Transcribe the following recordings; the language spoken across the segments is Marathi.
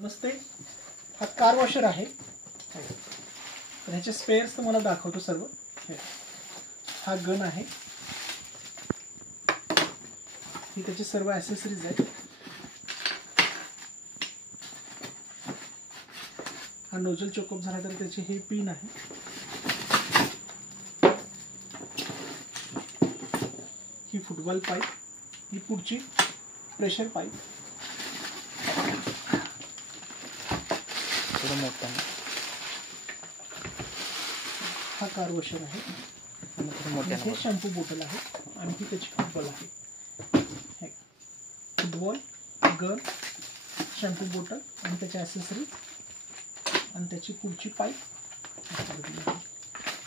नमस्ते, हा कार वॉशर आहे. तर ह्याचे स्पेअर्स तुम्हाला दाखवतो सर्व. हा गन आहे, ही त्याची सर्व ॲसेसरीज आहेत. हा नोझल चोकअप झाला तर त्याची हे पिन आहे. ही फुटबॉल पाईप, ही पुढची प्रेशर पाईप. हा कार वॉशर आहे. हे शॅम्पू बॉटल आहे आणि ही त्याची फुटबॉल आहे. फुटबॉल, गन, शॅम्पू बॉटल आणि त्याच्या ॲसेसरीज आणि त्याची पुढची पाईप.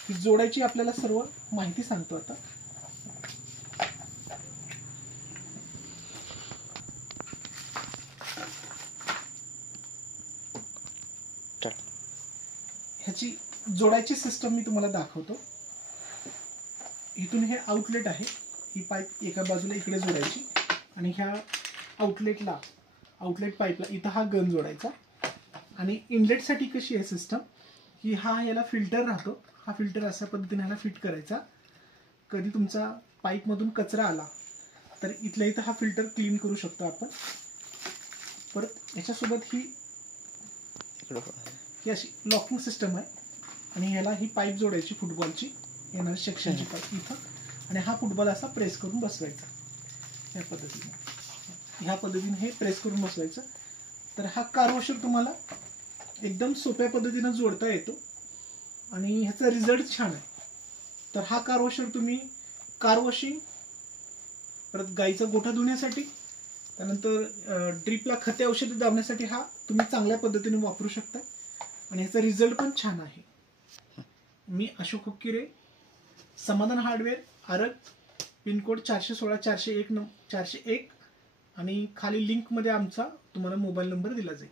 ही जोडायची आपल्याला सर्व माहिती सांगतो आता. ह्याची जोडायची सिस्टम मी तुम्हाला दाखवतो. इथून हे आउटलेट आहे. ही पाईप एका बाजूला इकडे जोडायची आणि ह्या आउटलेट पाईपला इथं हा गन जोडायचा. आणि इनलेटसाठी कशी आहे सिस्टम की याला फिल्टर राहतो. हा फिल्टर अशा पद्धतीने ह्याला फिट करायचा. कधी तुमचा पाईपमधून कचरा आला तर इथल्या इथं हा फिल्टर क्लीन करू शकतो आपण. परत याच्यासोबत ही अशी लॉकिंग सिस्टम आहे आणि ह्याला ही पाईप जोडायची फुटबॉलची येणारी सेक्शनची पाईप इथं. आणि हा फुटबॉल असा प्रेस करून बसवायचा. ह्या पद्धतीने हे प्रेस करून बसवायचं. तर हा कार वॉशर तुम्हाला एकदम सोप्या पद्धतीने जोडता येतो आणि ह्याचा रिझल्ट छान आहे. तर हा कार वॉशर तुम्ही कार वॉशिंग, परत गाईचा गोठा धुण्यासाठी, त्यानंतर ड्रीपला खते औषधे दाबण्यासाठी हा तुम्ही चांगल्या पद्धतीने वापरू शकता आणि ह्याचा रिझल्ट पण छान आहे. मी अशोक हुक्किरे, समाधान हार्डवेअर, आरग, पिनकोड 416 401 आणि खाली लिंकमध्ये आमचा तुम्हाला मोबाईल नंबर दिला जाईल.